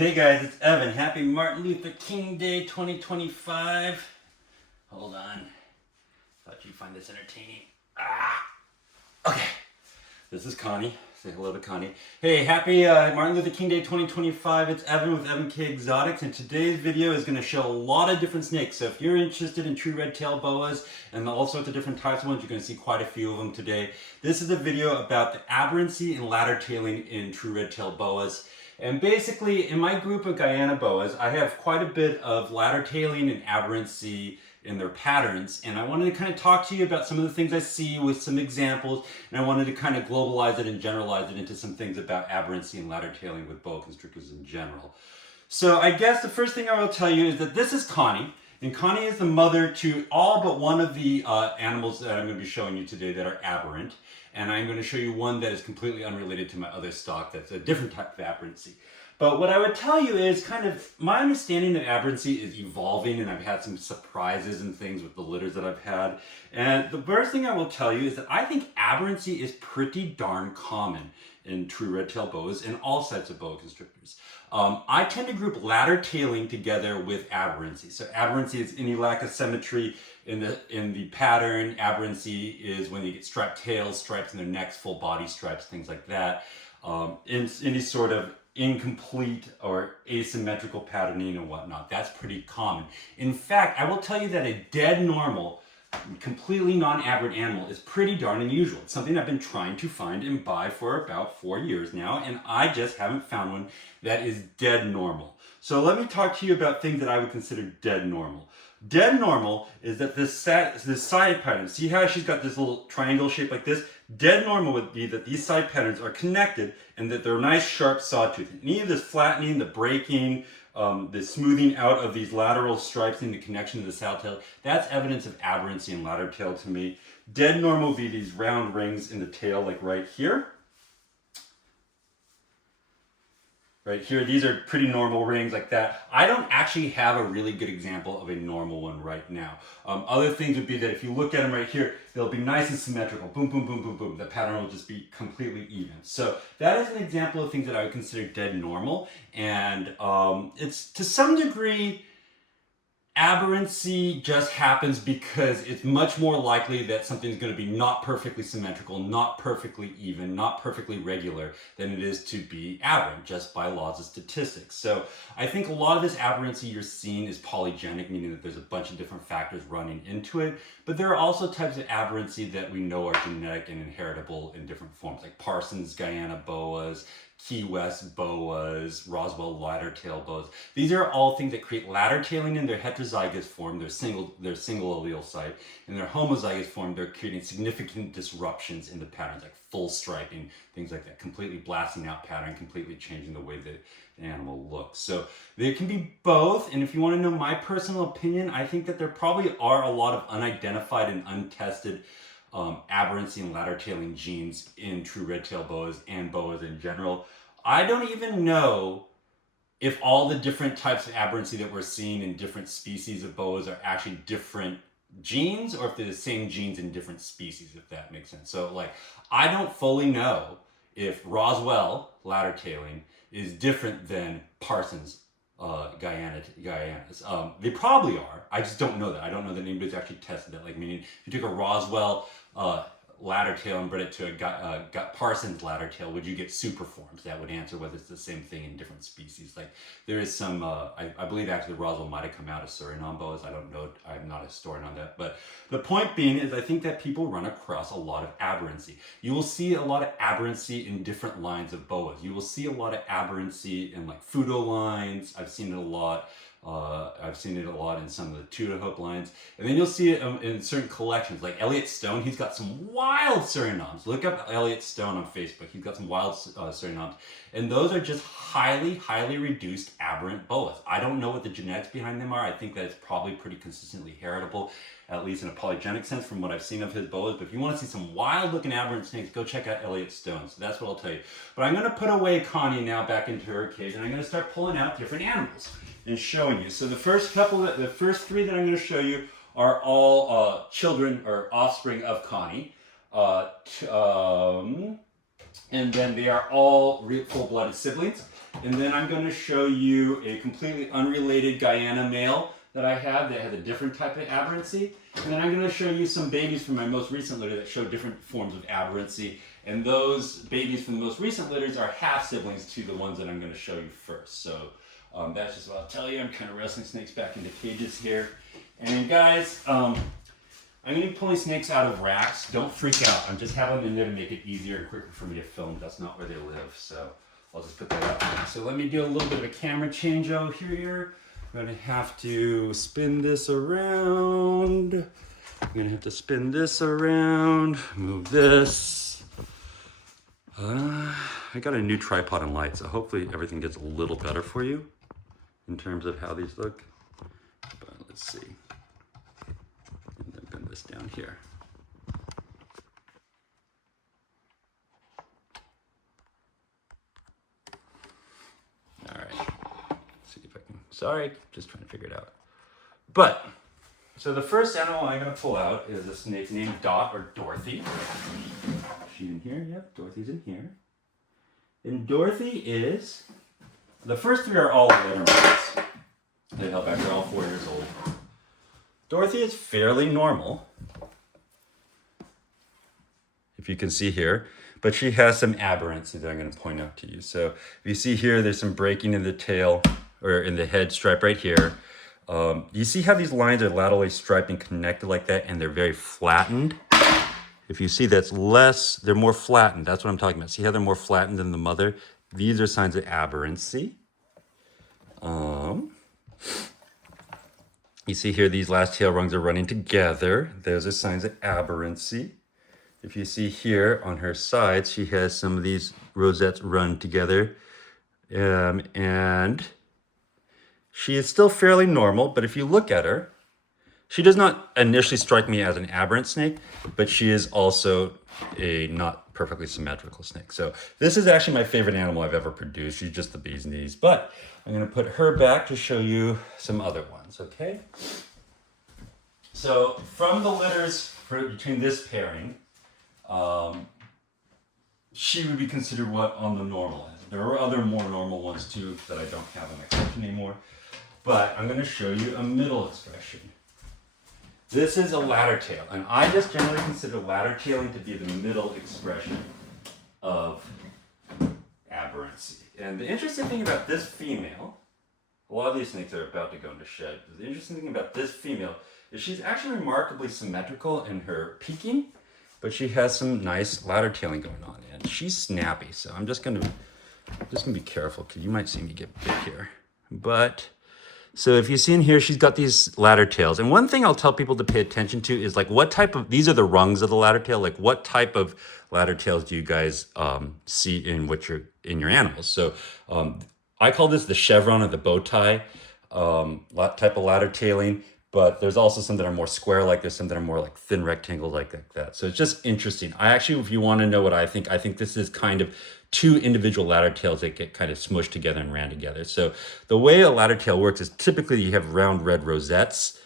Hey guys, it's Evan. Happy Martin Luther King Day 2025. Hold on. Thought you'd find this entertaining. Okay. This is Connie. Say hello to Connie. Hey, happy Martin Luther King Day 2025. It's Evan with Evan K Exotics, and today's video is going to show a lot of different snakes. So if you're interested in true red-tailed boas and all sorts of different types of ones, you're going to see quite a few of them today. This is a video about the aberrancy and ladder tailing in true red-tailed boas. And basically, in my group of Guyana boas, I have quite a bit of ladder tailing and aberrancy in their patterns. And I wanted to kind of talk to you about some of the things I see with some examples. And I wanted to kind of globalize it and generalize it into some things about aberrancy and ladder tailing with boa constrictors in general. So I guess the first thing I will tell you is that this is Connie. And Connie is the mother to all but one of the animals that I'm going to be showing you today that are aberrant. And I'm going to show you one that is completely unrelated to my other stock that's a different type of aberrancy. But what I would tell you is kind of my understanding of aberrancy is evolving, and I've had some surprises and things with the litters that I've had. And the first thing I will tell you is that I think aberrancy is pretty darn common in true red-tailed boas and all sets of boa constrictors. I tend to group ladder tailing together with aberrancy. So aberrancy is any lack of symmetry in the pattern. Aberrancy is when they get striped tails, stripes in their necks, full body stripes, things like that. In any sort of incomplete or asymmetrical patterning and whatnot. That's pretty common. In fact, I will tell you that a dead normal, completely non-aberrant animal is pretty darn unusual. It's something I've been trying to find and buy for about 4 years now, and I just haven't found one that is dead normal. So let me talk to you about things that I would consider dead normal. Dead normal is that this side pattern, see how she's got this little triangle shape like this? Dead normal would be that these side patterns are connected and that they're nice sharp sawtooth. Any of this flattening, the breaking, the smoothing out of these lateral stripes in the connection to the saddle tail, that's evidence of aberrancy in ladder tail to me. Dead normal would be these round rings in the tail like right here. Right here, these are pretty normal rings like that. I don't actually have a really good example of a normal one right now. Other things would be that if you look at them right here, they'll be nice and symmetrical. Boom, boom, boom, boom, boom. The pattern will just be completely even. So that is an example of things that I would consider dead normal. And it's to some degree, aberrancy just happens because it's much more likely that something's going to be not perfectly symmetrical, not perfectly even, not perfectly regular than it is to be aberrant, just by laws of statistics. So I think a lot of this aberrancy you're seeing is polygenic, meaning that there's a bunch of different factors running into it. But there are also types of aberrancy that we know are genetic and inheritable in different forms, like Parsons, Guyana boas, Key West boas, Roswell ladder tail boas. These are all things that create ladder tailing in their heterozygous form, their single allele site. In their homozygous form, they're creating significant disruptions in the patterns, like full striping, things like that, completely blasting out pattern, completely changing the way that the animal looks. So they can be both, and if you want to know my personal opinion, I think that there probably are a lot of unidentified and untested aberrancy and ladder tailing genes in true red-tailed boas and boas in general. I don't even know if all the different types of aberrancy that we're seeing in different species of boas are actually different genes or if they're the same genes in different species, if that makes sense. So like, I don't fully know if Roswell ladder tailing is different than Parsons Guyana's. They probably are. I just don't know that. I don't know that anybody's actually tested that. Like, meaning, if you took a Roswell ladder tail and bred it to a Parsons ladder tail, would you get superforms? That would answer whether it's the same thing in different species. Like, there is some, I believe actually Roswell might have come out of Suriname boas. I don't know. I'm not a historian on that. But the point being is I think that people run across a lot of aberrancy. You will see a lot of aberrancy in different lines of boas. You will see a lot of aberrancy in like Fudo lines. I've seen it a lot. I've seen it a lot in some of the Tudor hook lines. And then you'll see it in certain collections. Like Elliot Stone, he's got some wild Surinames. Look up Elliot Stone on Facebook. He's got some wild Surinames. And those are just highly, highly reduced aberrant boas. I don't know what the genetics behind them are. I think that it's probably pretty consistently heritable, at least in a polygenic sense from what I've seen of his boas. But if you want to see some wild looking aberrant snakes, go check out Elliot Stone. So that's what I'll tell you. But I'm going to put away Connie now back into her cage, and I'm going to start pulling out different animals and showing you. So the first three that I'm going to show you are all children or offspring of Connie. And then they are all full-blooded siblings. And then I'm going to show you a completely unrelated Guyana male that I have that has a different type of aberrancy. And then I'm going to show you some babies from my most recent litter that show different forms of aberrancy. And those babies from the most recent litters are half siblings to the ones that I'm going to show you first. So that's just what I'll tell you. I'm kind of wrestling snakes back into cages here. And guys, I'm going to be pulling snakes out of racks. Don't freak out. I'm just having them in there to make it easier and quicker for me to film. That's not where they live. So I'll just put that up there. So let me do a little bit of a camera change out here. I'm going to have to spin this around. I'm going to have to spin this around. Move this. I got a new tripod and light, so hopefully everything gets a little better for you in terms of how these look. But let's see. And then bring this down here. All right. Let's see if I can. Sorry, just trying to figure it out. But so the first animal I'm going to pull out is a snake named Dot or Dorothy. She's in here. Yep, Dorothy's in here. And Dorothy is, the first three are all veterans. They held back, they're all 4 years old. Dorothy is fairly normal, if you can see here, but she has some aberrancy that I'm going to point out to you. So if you see here, there's some breaking in the tail, or in the head stripe right here. You see how these lines are laterally striped and connected like that, and they're very flattened? If you see that's less, they're more flattened. That's what I'm talking about. See how they're more flattened than the mother? These are signs of aberrancy. You see here, these last tail rungs are running together. Those are signs of aberrancy. If you see here on her sides, she has some of these rosettes run together. And she is still fairly normal, but if you look at her, she does not initially strike me as an aberrant snake, but she is also a not perfectly symmetrical snake. So this is actually my favorite animal I've ever produced. She's just the bee's knees, but I'm going to put her back to show you some other ones, okay? So from the litters between this pairing, she would be considered what on the normal end. There are other more normal ones too that I don't have in my collection anymore, but I'm going to show you a middle expression. This is a ladder tail, and I just generally consider ladder tailing to be the middle expression of aberrancy. And the interesting thing about this female, a lot of these snakes are about to go into shed. The interesting thing about this female is she's actually remarkably symmetrical in her peaking, but she has some nice ladder tailing going on, and she's snappy. So I'm just gonna be careful because you might see me get big here. But so if you see in here, she's got these ladder tails. And one thing I'll tell people to pay attention to is like what type of, these are the rungs of the ladder tail, like what type of ladder tails do you guys see in your animals? So I call this the chevron or the bow tie type of ladder tailing, but there's also some that are more square, like there's some that are more like thin rectangles like that. So it's just interesting. I actually, if you want to know what I think this is kind of two individual ladder tails that get kind of smushed together and ran together. So the way a ladder tail works is typically you have round red rosettes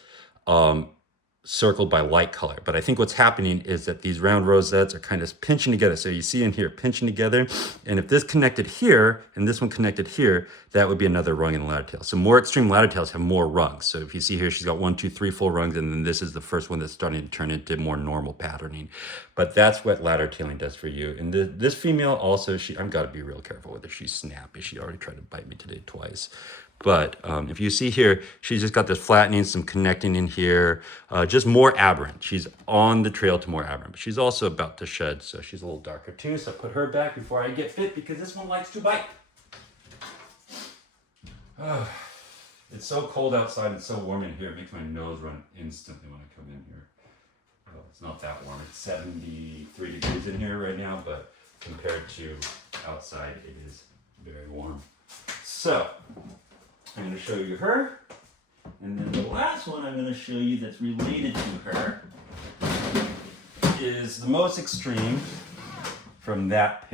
circled by light color. But I think what's happening is that these round rosettes are kind of pinching together. So you see in here, pinching together. And if this connected here and this one connected here, that would be another rung in the ladder tail. So more extreme ladder tails have more rungs. So if you see here, she's got 1, 2, 3, 4 rungs. And then this is the first one that's starting to turn into more normal patterning. But that's what ladder tailing does for you. And this female also, I've got to be real careful with her. She's snappy. She already tried to bite me today twice. But if you see here, she's just got this flattening, some connecting in here, just more aberrant. She's on the trail to more aberrant, but she's also about to shed, so she's a little darker too. So I put her back before I get bit because this one likes to bite. It's so cold outside and so warm in here, it makes my nose run instantly when I come in here. Well, it's not that warm. It's 73 degrees in here right now, but compared to outside, it is very warm. So I'm going to show you her, and then the last one I'm going to show you that's related to her is the most extreme from that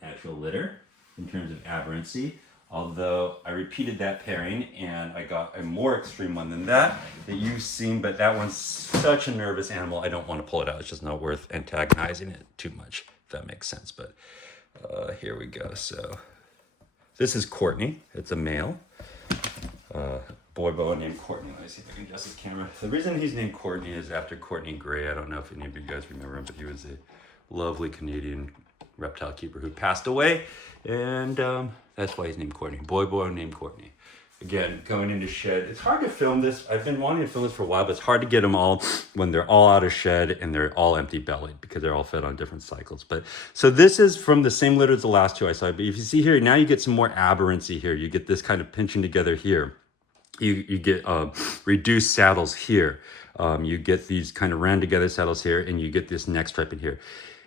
actual litter in terms of aberrancy, although I repeated that pairing and I got a more extreme one than that you've seen, but that one's such a nervous animal, I don't want to pull it out. It's just not worth antagonizing it too much, if that makes sense. But here we go. So This is Courtney. It's a male. Boy boa named Courtney. Let me see if I can adjust the camera. The reason he's named Courtney is after Courtney Gray. I don't know if any of you guys remember him, but he was a lovely Canadian reptile keeper who passed away. And that's why he's named Courtney. Boy boa named Courtney. Again, going into shed. It's hard to film this. I've been wanting to film this for a while, but it's hard to get them all when they're all out of shed and they're all empty bellied because they're all fed on different cycles. But so this is from the same litter as the last two I saw. But if you see here, now you get some more aberrancy here. You get this kind of pinching together here. You get reduced saddles here. You get these kind of ran together saddles here, and you get this neck striping here.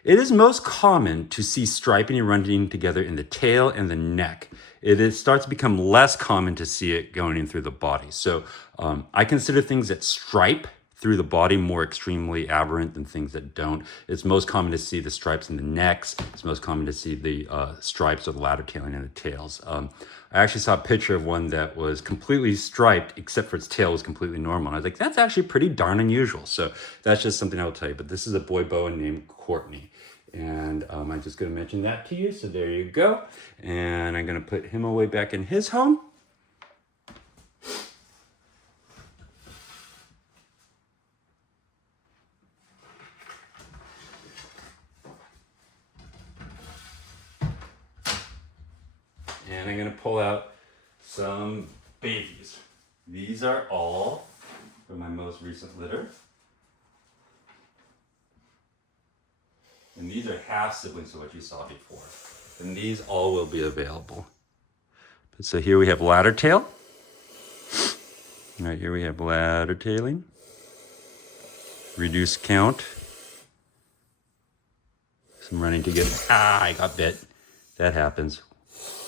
It is most common to see striping and running together in the tail and the neck. It starts to become less common to see it going in through the body. So I consider things that stripe through the body more extremely aberrant than things that don't. It's most common to see the stripes in the necks. It's most common to see the stripes or the ladder tailing in the tails. I actually saw a picture of one that was completely striped, except for its tail was completely normal. And I was like, that's actually pretty darn unusual. So that's just something I will tell you. But this is a boy boa named Courtney. And I'm just going to mention that to you. So there you go. And I'm going to put him away back in his home. And I'm going to pull out some babies. These are all from my most recent litter. And these are half siblings of what you saw before. And these all will be available. So here we have ladder tail. Right here we have ladder tailing. Reduced count. Some running together. Ah, I got bit. That happens.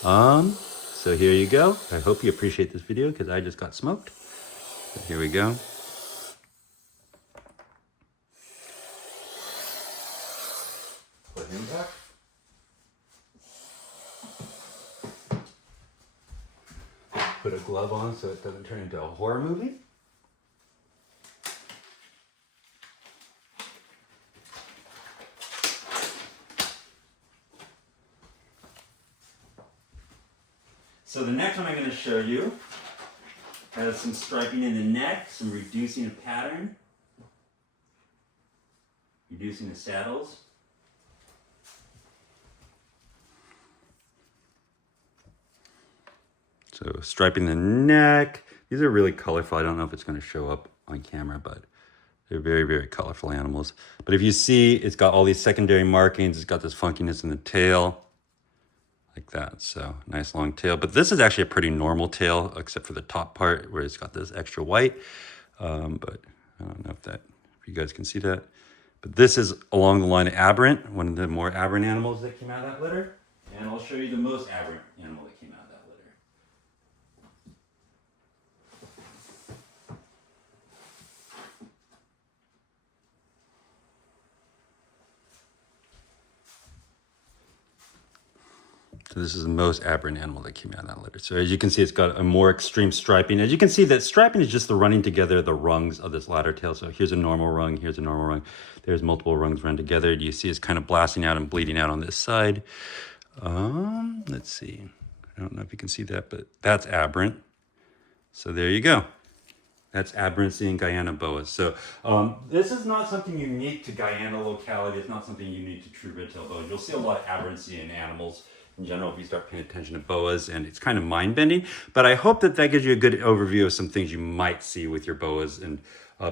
So here you go. I hope you appreciate this video because I just got smoked. So here we go. Put him back. Put a glove on so it doesn't turn into a horror movie. So the next one I'm going to show you has some striping in the neck, some reducing of pattern, reducing the saddles. So striping the neck. These are really colorful. I don't know if it's going to show up on camera, but they're very, very colorful animals. But if you see, it's got all these secondary markings. It's got this funkiness in the tail. Like that. So nice long tail. But this is actually a pretty normal tail, except for the top part where it's got this extra white. But I don't know if you guys can see that. But this is along the line of Aberrant, one of the more aberrant animals that came out of that litter. And I'll show you the most aberrant animal that came out of that litter. So this is the most aberrant animal that came out of that litter. So as you can see, it's got a more extreme striping. As you can see, that striping is just the running together of the rungs of this ladder tail. So here's a normal rung, here's a normal rung. There's multiple rungs run together. You see it's kind of blasting out and bleeding out on this side. Let's see. I don't know if you can see that, but that's aberrant. So there you go. That's aberrancy in Guyana boas. So this is not something unique to Guyana locality. It's not something unique to true red-tailed boas. You'll see a lot of aberrancy in animals in general if you start paying attention to boas, and it's kind of mind-bending. But I hope that gives you a good overview of some things you might see with your boas and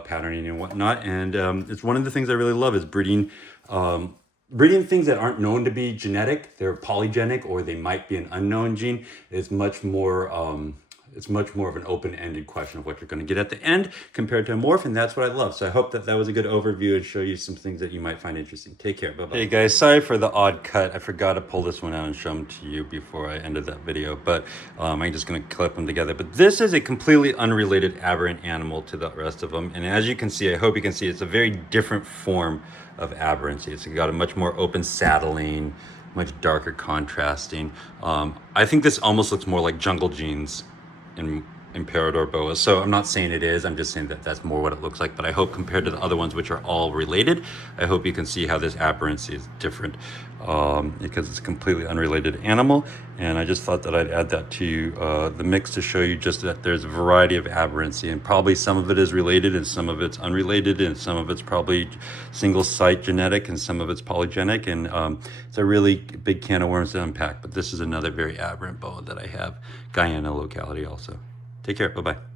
patterning and whatnot. And it's one of the things I really love is breeding things that aren't known to be genetic. They're polygenic, or they might be an unknown gene. It's much more of an open-ended question of what you're going to get at the end compared to a morph, and that's what I love. So I hope that was a good overview and show you some things that you might find interesting. Take care. Bye-bye. Hey guys, sorry for the odd cut. I forgot to pull this one out and show them to you before I ended that video, but I'm just going to clip them together. But this is a completely unrelated aberrant animal to the rest of them, and as you can see, I hope you can see, it's a very different form of aberrancy. It's got a much more open saddling, much darker contrasting. I think this almost looks more like jungle genes Imperator Boas. So I'm not saying it is, I'm just saying that that's more what it looks like. But I hope compared to the other ones, which are all related, I hope you can see how this aberrancy is different, because it's a completely unrelated animal. And I just thought that I'd add that to the mix to show you just that there's a variety of aberrancy, and probably some of it is related and some of it's unrelated, and some of it's probably single site genetic and some of it's polygenic. And it's a really big can of worms to unpack. But this is another very aberrant boa that I have, Guyana locality also. Take care. Bye-bye.